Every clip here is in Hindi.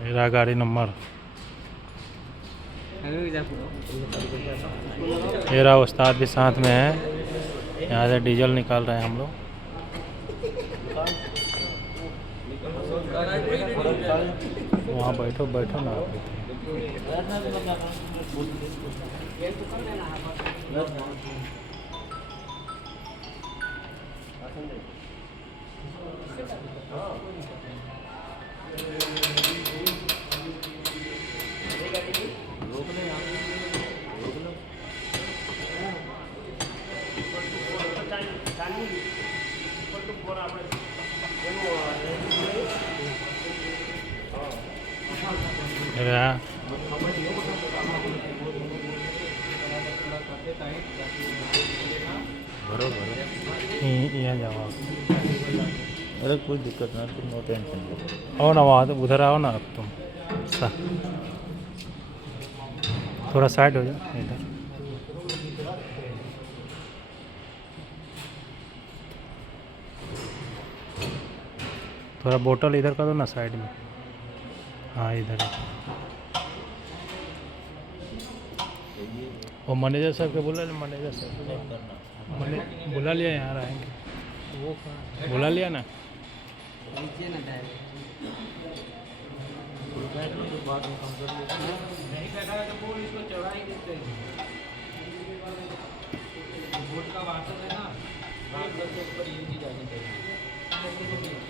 मेरा गाड़ी नंबर मेरा उस्ताद भी साथ में है। यहाँ से डीजल निकाल रहे हैं हम लोग। वहाँ बैठो बैठो ना। बरोबर यहाँ जाओ। अरे कोई दिक्कत ना, तुम नो टेंशन लो। आओ ना वहाँ, उधर आओ ना तुम। थोड़ा साइड हो जाओ इधर। थोड़ा बोतल इधर कर दो ना साइड में। हाँ इधर। वो मैनेजर साहब के बुला लिया। मैनेजर साहब बुला लिया, यहाँ आएंगे। बुला लिया ना।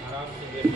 आराम से बैठ।